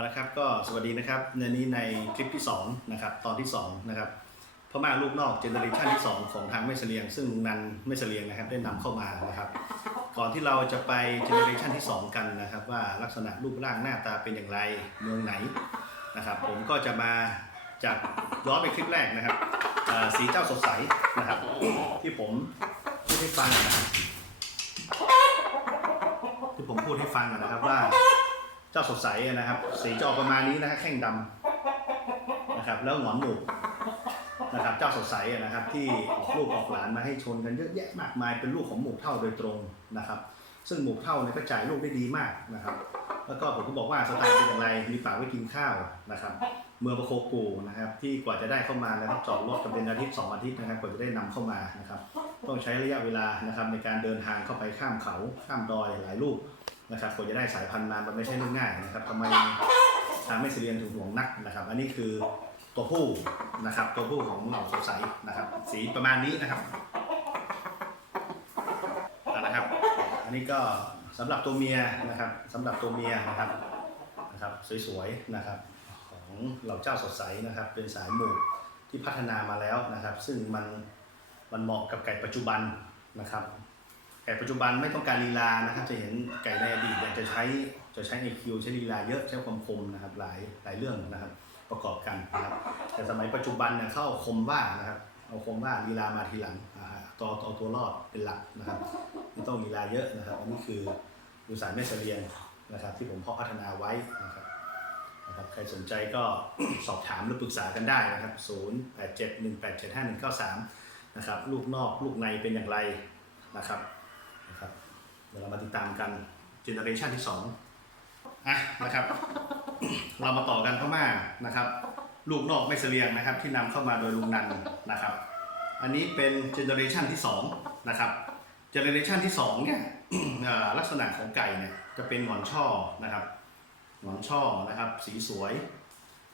นะครับก็สวัสดีนะครับในนี้ในคลิปที่2นะครับตอนที่2นะครับพม่าลูกนอกเจเนอเรชันที่ 2 ของทางไม่เสลียง ซึ่งนันไม่เสลียงนะครับได้นำเข้ามานะครับก่อนที่เราจะไปเจเนอเรชันที่ 2 กันนะครับ ว่าลักษณะรูปร่างหน้าตาเป็นอย่างไรเมืองไหนนะครับ ผมก็จะมาจากย้อนไปคลิปแรกนะครับสีเจ้าสดใสนะครับ ที่ผมพูดให้ฟังนะครับที่ผมพูดให้ฟังนะครับว่า จ้าสดใสนะครับ สีจะออกประมาณนี้นะฮะแข้งดำนะครับ แล้วหงอนหมูนะครับ เจ้าสดใสนะครับ ที่ออกลูกออกหลานมาให้ชนกันเยอะแยะมากมายเป็นลูกของหมูเท่าโดยตรงนะครับ ซึ่งหมูเท่าเนี่ยก็จ่ายลูกได้ดีมากนะครับ แล้วก็ผมก็บอกว่าสไตล์เป็นอย่างไรมีฝากไว้กินข้าวนะครับ เมืองประโคกูนะครับ ที่กว่าจะได้เข้ามานะครับจอดรถกันเป็นอาทิตย์สองอาทิตย์นะครับ กว่าจะได้นำเข้ามานะครับ ต้องใช้ระยะเวลานะครับในการเดินทางเข้าไปข้ามเขาข้ามดอยหลายลูก นะครับกว่าจะได้สายพันธุ์มามันไม่ใช่เรื่องง่ายนะครับทำไมทางไม่เสเรียนถึงห่วงนักนะครับ อันนี้คือตัวผู้นะครับ ตัวผู้ของเหล่าสดใสนะครับ สีประมาณนี้นะครับนะครับ อันนี้ก็สำหรับตัวเมียนะครับสำหรับตัวเมียนะครับนะครับสวยๆนะครับ ของเหล่าเจ้าสดใสนะครับ เป็นสายหมู่ที่พัฒนามาแล้วนะครับ ซึ่งมันมันเหมาะกับไก่ปัจจุบันนะครับ ไก่ปัจจุบันไม่ต้องการลีลานะครับ จะเห็นไก่ในอดีตเนี่ยจะใช้จะใช้ IQ ใช้ลีลาเยอะใช้ความคมนะครับหลายหลายเรื่องนะครับ ประกอบกันนะครับ แต่สมัยปัจจุบันเนี่ยเข้าคมว่านะครับเอาคมว่าลีลามาทีหลังอ่าตัวเอาตัวรอดเป็นหลักนะครับไม่ต้องลีลาเยอะนะครับอันนี้คือดูสายแม่เสลียงนะครับ ที่ผมพาะพัฒนาไว้นะครับนะครับ ใครสนใจก็สอบถามหรือปรึกษากันได้นะครับ 0 8 7 1 8 7 5 1 9 3 นะครับ ลูกนอกลูกในเป็นอย่างไรนะครับ ดี๋ยวเรามาติดตามกันเจเนอเรชันที่2อะนะครับ เรามาต่อกันพม่านะครับ ลูกนอกไม่เสลียงนะครับ ที่นำเข้ามาโดยลุงนันนะครับ อันนี้เป็นเจเนอเรชันที่2นะครับเจเนอเรชันที่2เนี่ยเอ่อลักษณะของไก่เนี่ยจะเป็นหงอนช่อนะครับหงอนช่อนะครับ สีสวย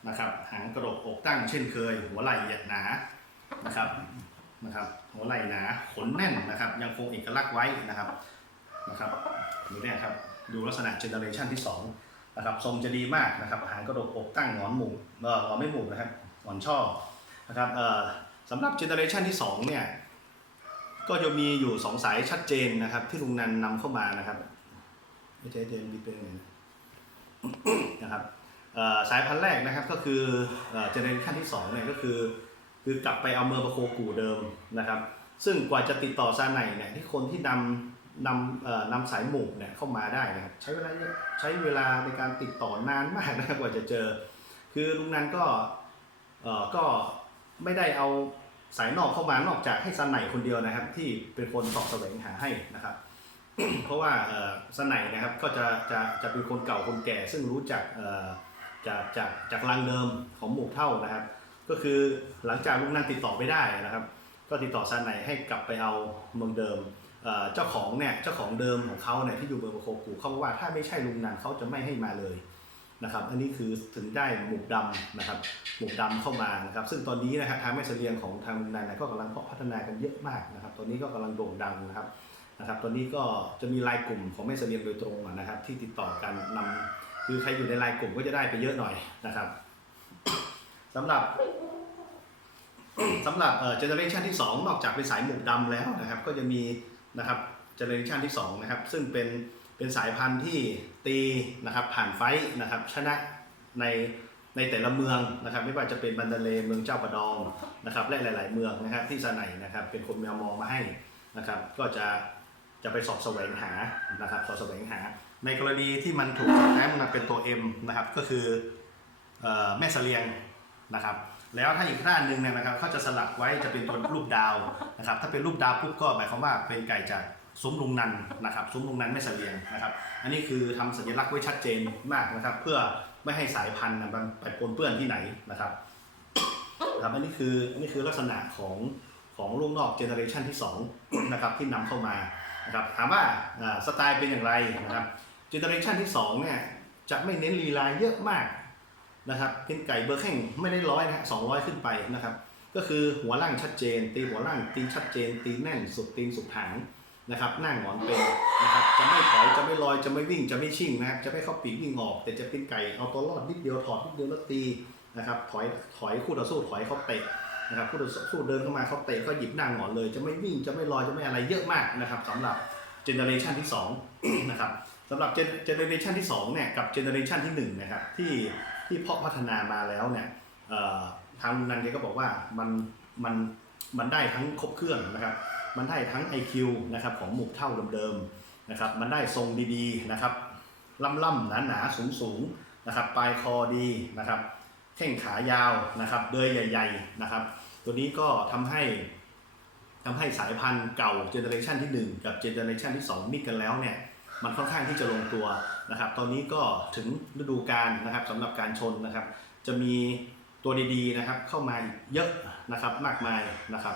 นะครับ หางกระดกอกตั้งเช่นเคย หัวไหล่หนานะครับนะครับหัวไหล่หนาขนแน่นนะครับ ยังคงเอกลักษณ์ไว้นะครับ นะครับนี่เนี่ยครับดูลักษณะเจเนอเรชันที่2นะครับทรงจะดีมากนะครับอาหางกระดกอกตั้งหงอนหมูเออหงอนไม่หมูนะครับหงอนช่อนะครับเอ่อสำหรับเจเนอเรชันที่2เนี่ยก็จะมีอยู่ 2 สายชัดเจนนะครับ ที่ลุงนันนำเข้ามานะครับไม่ใช่เจนบีเป็นไงนะนะครับเอ่อสายพันธุ์แรกนะครับก็คือเจเนอเรชันที่2เนี่ยก็คือคือกลับไปเอาเมอประโคกูเดิมนะครับ ซึ่งกว่าจะติดต่อซาไนเนี่ยที่คนที่นำ นำนำสายหมู่เนี่ยเข้ามาได้นะครับใช้เวลาใช้เวลาในการติดต่อนานมากนะกว่าจะเจอ คือลุงนันก็เอ่อก็ไม่ได้เอาสายนอกเข้ามานอกจากให้ซาไนคนเดียวนะครับ ที่เป็นคนตอบแสวงหาให้นะครับ เพราะว่าเอ่อซาไนนะครับก็จะจะจะเป็นคนเก่าคนแก่ซึ่งรู้จักจากจากจากรังเดิมของหมู่เท่านะครับ ก็คือหลังจากลุงนันติดต่อไม่ได้นะครับ ก็ติดต่อซาไนให้กลับไปเอาเมืองเดิม เจ้าของเนี่ยเจ้าของเดิมของเขาเนี่ยที่อยู่เมืองโคกูเขาบอกว่าถ้าไม่ใช่ลุงนันเขาจะไม่ให้มาเลยนะครับ อันนี้คือถึงได้หมูดำนะครับหมูดำเข้ามานะครับ ซึ่งตอนนี้นะครับทางแม่เสลียงของทางลุงนันเนยก็กำลังพัฒนากันเยอะมากนะครับ ตอนนี้ก็กำลังโด่งดังนะครับนะครับ ตอนนี้ก็จะมีไลายกลุ่มของแม่เสลียงโดยตรงนะครับ ที่ติดต่อกันนำคือใครอยู่ในไลายกลุ่มก็จะได้ไปเยอะหน่อยนะครับสำหรับสำหรับเจเนอเรชันที่ 2 นอกจากเป็นสายหมวกดำแล้วนะครับ ก็จะมี นะครับเจเนอเรชันที่2นะครับซึ่งเป็นเป็นสายพันธุ์ที่ตีนะครับผ่านไฟนะครับชนะในในแต่ละเมืองนะครับ ไม่ว่าจะเป็นบันดาเลเมืองเจ้าประดองนะครับและหลาย ๆ เมืองนะครับที่สนัยนะครับเป็นคนแมวมองมาให้นะครับ ก็จะจะไปสอบแสวงหานะครับสอบแสวงหา ในกรณีที่มันถูกแตมมาเป็นตัว M นะครับก็คือเอ่อแม่เสลียงนะครับ แล้วถ้าอีกด้านหนึ่งเนี่ยนะครับเขาจะสลักไว้จะเป็นตัวรูปดาวนะครับถ้าเป็นรูปดาวปุ๊บก็หมายความว่าเป็นไก่จากซุ้มลุงนันนะครับซุ้มลุงนันไม่เสลียงนะครับ อันนี้คือทำสัญลักษณ์ไว้ชัดเจนมากนะครับ เพื่อไม่ให้สายพันธุ์นะมันไปปนเปื้อนที่ไหนนะครับครับอันนี้คืออันนี้คือลักษณะของของลูกนอกเจเนอเรชันที่2นะครับที่นำเข้ามานะครับถามว่าอ่าสไตล์เป็นอย่างไรนะครับเจเนอเรชันที่2เนี่ยจะไม่เน้นลีลาเยอะมาก นะครับเป็นไก่เบอร์แข่งไม่ได้ร้อยนะสองร้อยขึ้นไปนะครับ ก็คือหัวล่างชัดเจน ตีหัวล่างตีชัดเจน ตีแน่นสุดตีนสุดหางนะครับหน้าหงอนเป็นนะครับจะไม่ถอยจะไม่ลอยจะไม่วิ่งจะไม่ชิ่งนะครับจะไม่เข้าปีกวิ่งออก แต่จะเป็นไก่เอาตัวรอดนิดเดียวถอดนิดเดียวแล้วตีนะครับถอยถอยคู่ต่อสู้ถอยเขาเตะนะครับคู่ต่อสู้เดินเข้ามาเขาเตะก็หยิบหน้าหงอนเลย จะไม่วิ่งจะไม่ลอยจะไม่อะไรเยอะมากนะครับสำหรับเจเนอเรชันที่สองนะครับสำหรับเจเนอเรชันที่สองเนี่ยกับเจเนอเรชันที่หนึ่งนะครับที่ ที่เพาะพัฒนามาแล้วเนี่ยทางนันเกก็บอกว่ามันมันมันได้ทั้งครบเครื่องนะครับ มันได้ทั้ง IQ นะครับของหมูเท่าเดิมๆนะครับ มันได้ทรงดีๆนะครับล่ำๆหนาๆสูงๆนะครับ ปลายคอดีนะครับ แข้งขายาวนะครับเดยใหญ่ๆนะครับ ตัวนี้ก็ทำให้ทำให้สายพันธุ์เก่าเจเนอเรชันที่ 1 กับเจเนอเรชันที่ 2 มิกกันแล้วเนี่ย มันค่อนข้างที่จะลงตัว นะครับ ตอนนี้ก็ถึงฤดูกาลนะครับสำหรับการชนนะครับ จะมีตัวดีๆนะครับ เข้ามาเยอะนะครับมากมายนะครับ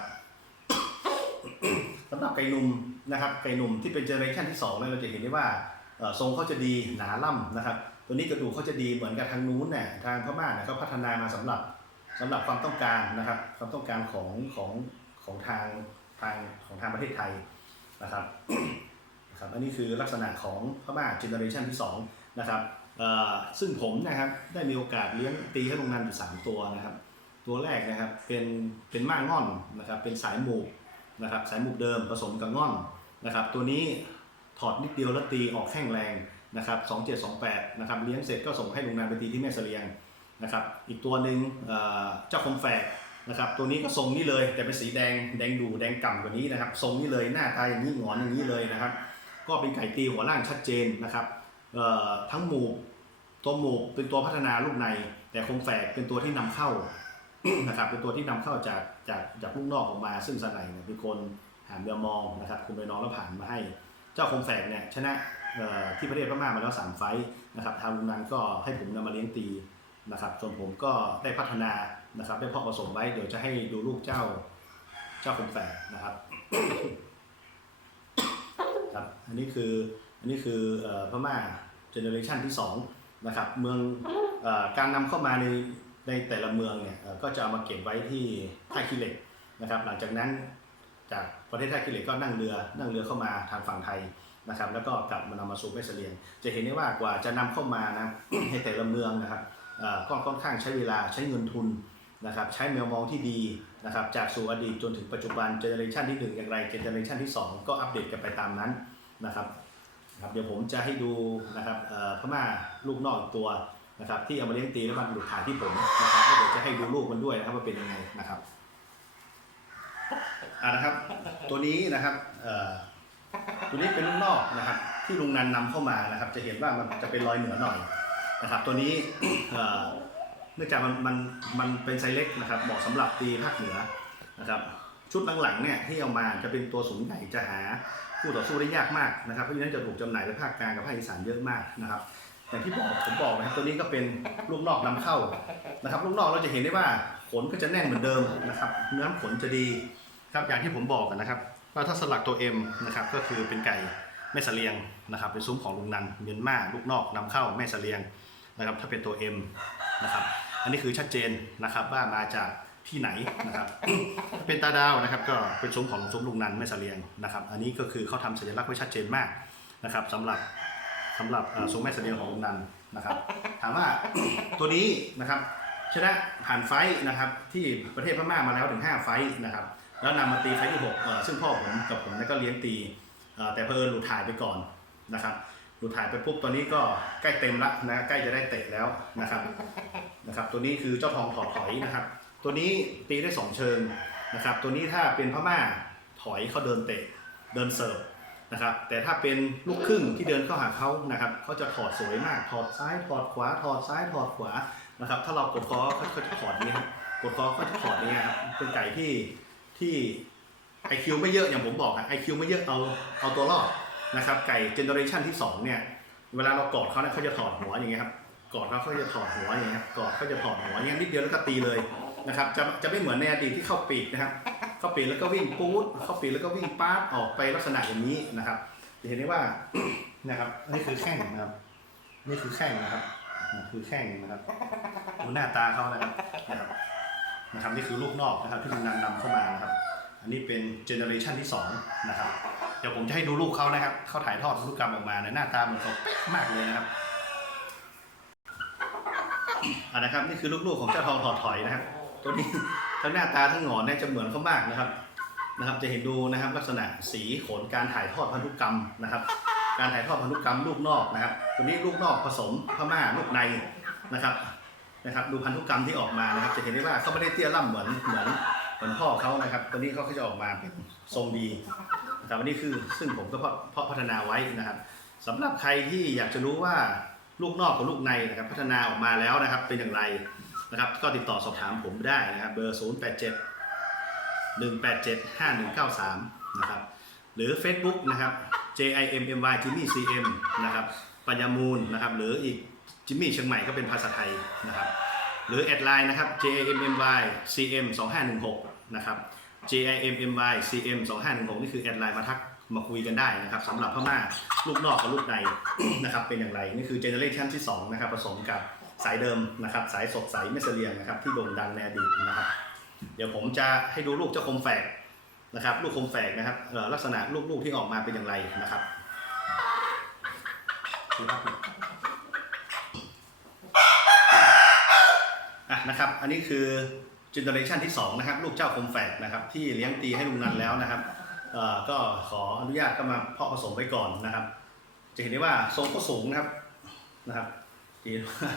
สำหรับไก่หนุ่มนะครับไก่หนุ่มที่เป็นเจเนอเรชันที่2เนี่ยเราจะเห็นได้ว่าทรงเขาจะดีหนาล่ำนะครับ ตัวนี้กระดูกเขาจะดีเหมือนกับทางนู้นเนี่ยทางพม่าเนี่ยเขาพัฒนามาสำหรับสำหรับความต้องการนะครับ ความต้องการของของของทางทางของทางประเทศไทยนะครับ ครับอันนี้คือลักษณะของพม่าเจเนอเรชันที่2นะครับซึ่งผมนะครับได้มีโอกาสเลี้ยงตีให้โรงงานอยู่ 3 ตัวนะครับ ตัวแรกนะครับเป็นเป็นม่าง่อนนะครับเป็นสายหมูกนะครับสายหมุกเดิมผสมกับง่อนนะครับ ตัวนี้ถอดนิดเดียวแล้วตีออกแข้งแรงนะครับ2728นะครับเลี้ยงเสร็จก็ส่งให้โรงงานไปตีที่แม่เสลียงนะครับ อีกตัวหนึ่งเอ่อเจ้าคมแฝกนะครับตัวนี้ก็ทรงนี้เลยแต่เป็นสีแดงแดงดูแดงก่ำกว่านี้นะครับ ทรงนี้เลยหน้าตาอย่างนี้หงอนอย่างนี้เลยนะครับ ก็เป็นไก่ตีหัวล่างชัดเจนนะครับทั้งหมูตัวหมูเป็นตัวพัฒนาลูกใน แต่คมแฝกเป็นตัวที่นำเข้านะครับเป็นตัวที่นำเข้าจากจากจากลูกนอกออกมา ซึ่งสนายเนี่ยเป็นคนหามเรือมองนะครับคุณไปน้องแล้วผ่านมาให้ เจ้าคงแฝกเนี่ยชนะที่ประเทศพม่ามาแล้วสามไฟนะครับทางลุงนันก็ให้ผมนำมาเลี้ยงตีนะครับส่วนผมก็ได้พัฒนานะครับได้พาะผสมไว้เดี๋ยวจะให้ดูลูกเจ้าเจ้าคงแฝกนะครับ ครับอันนี้คืออันนี้คือเอ่อพม่าเจเนอเรชันที่สองนะครับเมืองอการนำเข้ามาในในแต่ละเมืองเนี่ยก็จะเอามาเก็บไว้ที่ท่าขี้เหล็กนะครับหลังจากนั้นจากประเทศท่าขี้เหล็กก็นั่งเรือนั่งเรือเข้ามาทางฝั่งไทยนะครับแล้วก็กลับมานำมาสู่แม่เสลียง จะเห็นได้ว่ากว่าจะนำเข้ามานะในแต่ละเมืองนะครับก็ค่อนข้างใช้เวลาใช้เงินทุนนะครับใช้แมวมองที่ดี นะครับจากสู่อดีตจนถึงปัจจุบันเจเนอเรชันที่หนึ่งอย่างไรเจเนอเรชันที่สองก็อัปเดตกันไปตามนั้นนะครับครับเดี๋ยวผมจะให้ดูนะครับพ่อพม่าลูกนอกตัวนะครับที่เอามาเลี้ยงตีแล้วมันหลุดฐาที่ผมนะครับแล้วเดี๋ยวจะให้ดูลูกมันด้วยนะครับว่าเป็นยังไงนะครับอ่านะครับ ตัวนี้นะครับตัวนี้เป็นลูกนอกนะครับ ที่ลุงนันนำเข้ามานะครับ จะเห็นว่ามันจะเป็นรอยเหนือหน่อยนะครับ ตัวนี้ นื่องจากมันมันมันเป็นไซส์เล็กนะครับเหมาะสำหรับตีภาคเหนือนะครับชุดหลังๆเนี่ยที่เอามาจะเป็นตัวสูงใหญ่จะหาคู่ต่อสู้ได้ยากมากนะครับเพราะฉะนั้นจะถูกจำหน่ายในภาคกลางกับภาคอีสานเยอะมากนะครับอย่างที่บอกผมบอกนะครับตัวนี้ก็เป็นลูกนอกนำเข้านะครับลูกนอกเราจะเห็นได้ว่าขนก็จะแน่นเหมือนเดิมนะครับเนื้อขนจะดีครับอย่างที่ผมบอกนะครับว่าถ้าสลักตัว M นะครับก็คือเป็นไก่แม่สเสลียงนะครับเป็นซุ้มของลุงนันเมียนมาลูกนอกนำเข้าแม่สเสลียงนะครับถ้าเป็นตัว M นะครับ อันนี้คือชัดเจนนะครับว่ามาจากที่ไหนนะครับ เป็นตาดาวนะครับ ก็เป็นซุ้มของซุ้มลุงนันแม่เสลียงนะครับ อันนี้ก็คือเขาทำสัญลักษณ์ไว้ชัดเจนมากนะครับสำหรับสำหรับเอ่อซุ้มแม่เสลียงของลุงนันนะครับ ถามว่าตัวนี้นะครับชนะผ่านไฟนะครับที่ประเทศพม่ามาแล้วถึง 5 ไฟนะครับ แล้วนำมาตีไฟที่6เออซึ่งพ่อผมกับผมนี่ยก็เลี้ยงตีแต่เพอญหลุดถ่ายไปก่อนนะครับหลุดถ่ายไปปุ๊บตอนนี้ก็ใกล้เต็มละนะใกล้จะได้เตะแล้วนะครับ นะครับ ตัวนี้คือเจ้าทองถอดถอยนะครับ ตัวนี้ตีได้สองเชิงนะครับ ตัวนี้ถ้าเป็นพม่าถอยเขาเดินเตะเดินเสิร์ฟนะครับ แต่ถ้าเป็นลูกครึ่งที่เดินเข้าหาเขานะครับเขาจะถอดสวยมากถอดซ้ายถอดขวาถอดซ้ายถอดขวานะครับ ถ้าเรากดคอเขาเขาจะถอดนี้ครับกดคอเขาจะถอดนี้ครับเป็นไก่ที่ที่ไอคิวไม่เยอะอย่างผมบอกอะไอคิวไม่เยอะเอาเอาตัวรอดนะครับ ไก่เจเนอเรชันที่สองเนี่ยเวลาเรากอดเขาเนี่ยเขาจะถอดหัวอย่างเงี้ยครับ กอดเขาเขาจะถอดหัวอย่างเงี้ยกอดเขาจะถอดหัวอย่างเงี้ยนิดเดียวแล้วก็ตีเลยนะครับจะจะไม่เหมือนในอดีตที่เข้าปีกนะครับ เข้าปีกแล้วก็วิ่งปู๊ดเข้าปีกแล้วก็วิ่งป๊าดออกไปลักษณะอย่างนี้นะครับจะเห็นได้ว่านะครับนี่คือแข้งนะครับ นี่คือแข้งนะครับนี่คือแข้งนะครับดูหน้าตาเขานะครับนะครับนะครับนี่คือลูกนอกนะครับที่ลุงนันำเข้ามานะครับ อันนี้เป็นเจเนอเรชันที่สองนะครับเดี๋ยวผมจะให้ดูลูกเขานะครับเขาถ่ายทอดพันธุกรรมออกมาเนี่ยหน้าตาเหมือนเขาเป๊ะมากเลยนะครับ อ่านะครับ นี่คือลูกๆของเจ้าทองถอดถอยนะครับ ตัวนี้ทั้งหน้าตาทั้งหงอนเนี่ยจะเหมือนเขามากนะครับนะครับ จะเห็นดูนะครับลักษณะสีขนการถ่ายทอดพันธุกรรมนะครับ การถ่ายทอดพันธุกรรมลูกนอกนะครับ ตัวนี้ลูกนอกผสมพม่าลูกในนะครับนะครับ ดูพันธุกรรมที่ออกมานะครับ จะเห็นได้ว่าเขาไม่ได้เตี้ยล่ำเหมือนเหมือนเหมือนพ่อเขานะครับ ตัวนี้เขาก็จะออกมาเป็นทรงดีนะครับอันนี้คือซึ่งผมก็เพาะเพาะพัฒนาไว้นะครับสำหรับใครที่อยากจะรู้ว่า ลูกนอกกับลูกในนะครับพัฒนาออกมาแล้วนะครับเป็นอย่างไรนะครับก็ติดต่อสอบถามผมได้นะครับเบอร์ 0 8 7 1 8 7 5 1 9 3นะครับหรือ Facebook นะครับ J I M M Y Jimmy C M นะครับปัญญามูลนะครับหรืออีกจิมมี่เชียงใหม่ก็เป็นภาษาไทยนะครับหรือแอดไลน์นะครับ J I M M Y C M 2516นะครับ J I M M Y C M 2516นี่คือแอดไลน์มาทัก มาคุยกันได้นะครับสำหรับพม่าลูกนอกกับลูกในนะครับเป็นอย่างไรนี่คือเจเนอเรชันที่2นะครับผสมกับสายเดิมนะครับ สายสดใสเมสเลียงนะครับ ที่โด่งดังในอดีตนะครับ เดี๋ยวผมจะให้ดูลูกเจ้าคมแฝกนะครับ ลูกคมแฝกนะครับลักษณะลูกๆที่ออกมาเป็นอย่างไรนะครับดูครับอะนะครับ อันนี้คือเจเนอเรชันที่2นะครับ ลูกเจ้าคมแฝกนะครับ ที่เลี้ยงตีให้ลุงนันแล้วนะครับ ก็ขออนุญาตก็มาเพาะผสมไว้ก่อนนะครับ จะเห็นได้ว่าทรงก็สูงนะครับนะครับเห็นว่า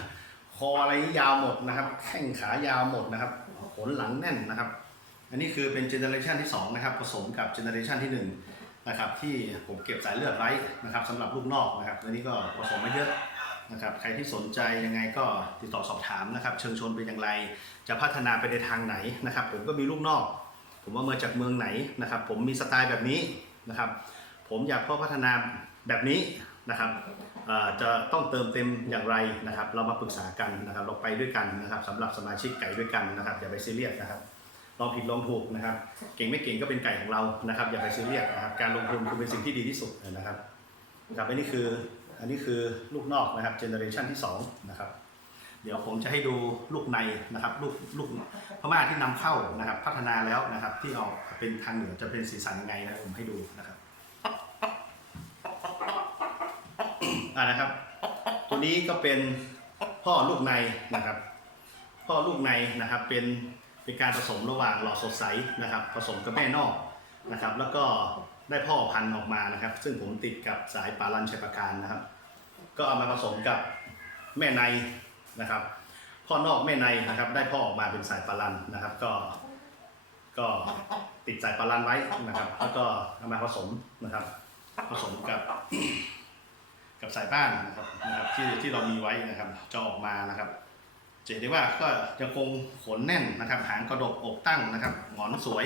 คออะไรยาวหมดนะครับ แข้งขายาวหมดนะครับขนหลังแน่นนะครับ อันนี้คือเป็นเจเนอเรชันที่2นะครับผสมกับเจเนอเรชันที่1นะครับที่ผมเก็บสายเลือดไว้นะครับสำหรับลูกนอกนะครับอันนี้ก็ผสมมาเยอะนะครับใครที่สนใจยังไงก็ติดต่อสอบถามนะครับ เชิญชวนเป็นอย่างไร จะพัฒนาไปในทางไหนนะครับ ผมก็มีลูกนอก ผมว่ามาจากเมืองไหนนะครับ ผมมีสไตล์แบบนี้นะครับ ผมอยากพ่อพัฒนาแบบนี้นะครับจะต้องเติมเต็มอย่างไรนะครับ เรามาปรึกษากันนะครับเราไปด้วยกันนะครับสำหรับสมาชิกไก่ด้วยกันนะครับอย่าไปซีเรียสนะครับลองผิดลองถูกนะครับ เก่งไม่เก่งก็เป็นไก่ของเรานะครับ อย่าไปซีเรียสนะครับการลงทุนคือเป็นสิ่งที่ดีที่สุดนะครับครับอันนี้คืออันนี้คือลูกนอกนะครับเจเนอเรชันที่สองนะครับ เดี๋ยวผมจะให้ดูลูกในนะครับลูกลูกพม่าที่นำเข้านะครับ พัฒนาแล้วนะครับ ที่ออกเป็นทางเหนือจะเป็นสีสันยังไงนะผมให้ดูนะครับอ่านะครับ ตัวนี้ก็เป็นพ่อลูกในนะครับ พ่อลูกในนะครับเป็นเป็นการผสมระหว่างหลอดสดใสนะครับ ผสมกับแม่นอกนะครับ แล้วก็ได้พ่อพันธุ์ออกมานะครับ ซึ่งผมติดกับสายปาลันชัยประการนะครับ ก็เอามาผสมกับแม่ใน นะครับพ่อนอกแม่ในนะครับ ได้พ่อออกมาเป็นสายปาลันนะครับ ก็ ก็ติดสายปาลันไว้นะครับ แล้วก็เอามาผสมนะครับ ผสมกับ กับสายบ้านนะครับนะครับ ที่ที่เรามีไว้นะครับ จะออกมานะครับจะเห็นได้ว่าก็ยังคงขนแน่นนะครับ หางกระดกอกตั้งนะครับหงอนสวย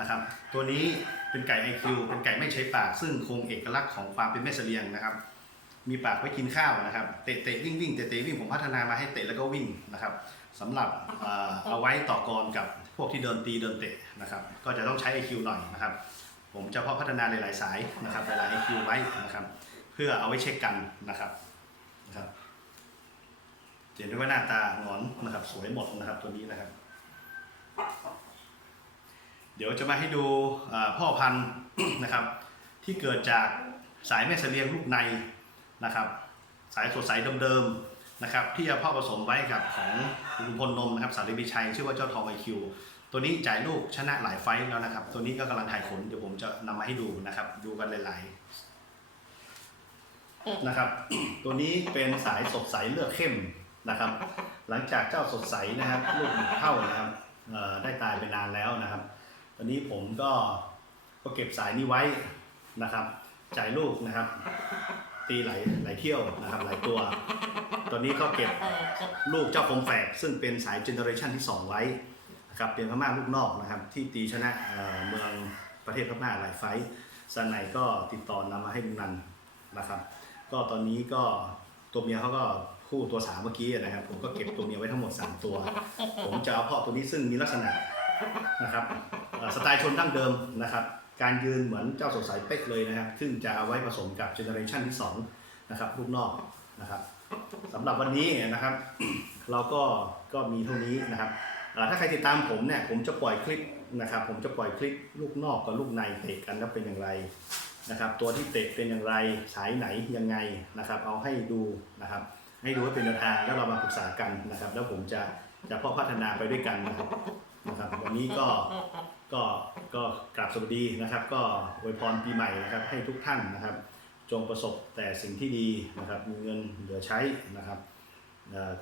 นะครับ ตัวนี้เป็นไก่ IQ เป็นไก่ไม่ใช้ปาก ซึ่งคงเอกลักษณ์ของความเป็นแม่เสลียงนะครับ มีปากไว้กินข้าวนะครับเตะเตะวิ่งวิ่งเตะเตะวิ่งผมพัฒนามาให้เตะแล้วก็วิ่งนะครับสำหรับเอาไว้ต่อกรกับพวกที่เดินตีเดินเตะนะครับ ก็จะต้องใช้ IQ หน่อยนะครับ ผมจะเพาะพัฒนาหลาย ๆ สายนะครับหลายๆ IQ ไว้นะครับ เพื่อเอาไว้เช็คกันนะครับนะครับเห็นได้ว่าหน้าตาหงอนนะครับ สวยหมดนะครับตัวนี้นะครับ เดี๋ยวจะมาให้ดูพ่อพันธุ์นะครับ ที่เกิดจากสายแม่เสลียงลูกใน นะครับ สายสดใสเดิมๆนะครับ ที่จะพ่อผสมไว้กับของลุงพลนมนะครับสารีบิชัยชื่อว่าเจ้าทองไอคิวตัวนี้จ่ายลูกชนะหลายไฟแล้วนะครับ ตัวนี้ก็กำลังถ่ายขนเดี๋ยวผมจะนำมาให้ดูนะครับ ดูกันหลายๆนะครับ ตัวนี้เป็นสายสดใสเลือดเข้มนะครับ หลังจากเจ้าสดใสนะครับ ลูกหนึ่งเท่านะครับได้ตายไปนานแล้วนะครับ ตอนนี้ผมก็ก็เก็บสายนี้ไว้นะครับ จ่ายลูกนะครับ ตีหลายหลายเที่ยวนะครับหลายตัว ตอนนี้ก็เก็บลูกเจ้าคมแฝกซึ่งเป็นสายเจเนอเรชันที่ 2 ไว้นะครับเป็นพม่าลูกนอกนะครับที่ตีชนะเอ่อเมืองประเทศพม่าหลายไฟท์ซันไหนก็ติดต่อนำมาให้ลุงนันนะครับ ก็ตอนนี้ก็ตัวเมียเขาก็คู่ตัวสามเมื่อกี้นะครับ ผมก็เก็บตัวเมียไว้ทั้งหมด 3 ตัว ผมจะเอาพ่อตัวนี้ซึ่งมีลักษณะนะครับเอ่อสไตล์ชนดั้งเดิมนะครับ การยืนเหมือนเจ้าสดใสเป๊กเลยนะครับ ซึ่งจะเอาไว้ผสมกับเจเนอเรชันที่2นะครับลูกนอกนะครับสำหรับวันนี้นะครับ เราก็ก็มีเท่านี้นะครับถ้าใครติดตามผมเนี่ยผมจะปล่อยคลิปนะครับ ผมจะปล่อยคลิปลูกนอกกับลูกในเตะกันแล้วเป็นอย่างไรนะครับ ตัวที่เตะเป็นอย่างไรสายไหนยังไงนะครับ เอาให้ดูนะครับ ให้ดูว่าเป็นแนวทางแล้วเรามาปรึกษากันนะครับ แล้วผมจะจะพ่อพัฒนาไปด้วยกันนะครับนะครับ วันนี้ก็ ก็ก็กราบสวัสดีนะครับ ก็อวยพรปีใหม่นะครับให้ทุกท่านนะครับ จงประสบแต่สิ่งที่ดีนะครับมีเงินเหลือใช้นะครับ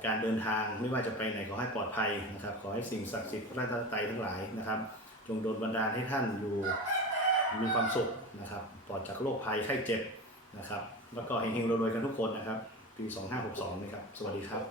การเดินทางไม่ว่าจะไปไหนขอให้ปลอดภัยนะครับ ขอให้สิ่งศักดิ์สิทธิ์พระราชไตรทั้งหลายนะครับ จงโดนบันดาลให้ท่านอยู่มีความสุขนะครับ ปลอดจากโรคภัยไข้เจ็บนะครับ แล้วก็เฮงๆรวยๆกันทุกคนนะครับ ปี 2562นะครับ สวัสดีครับ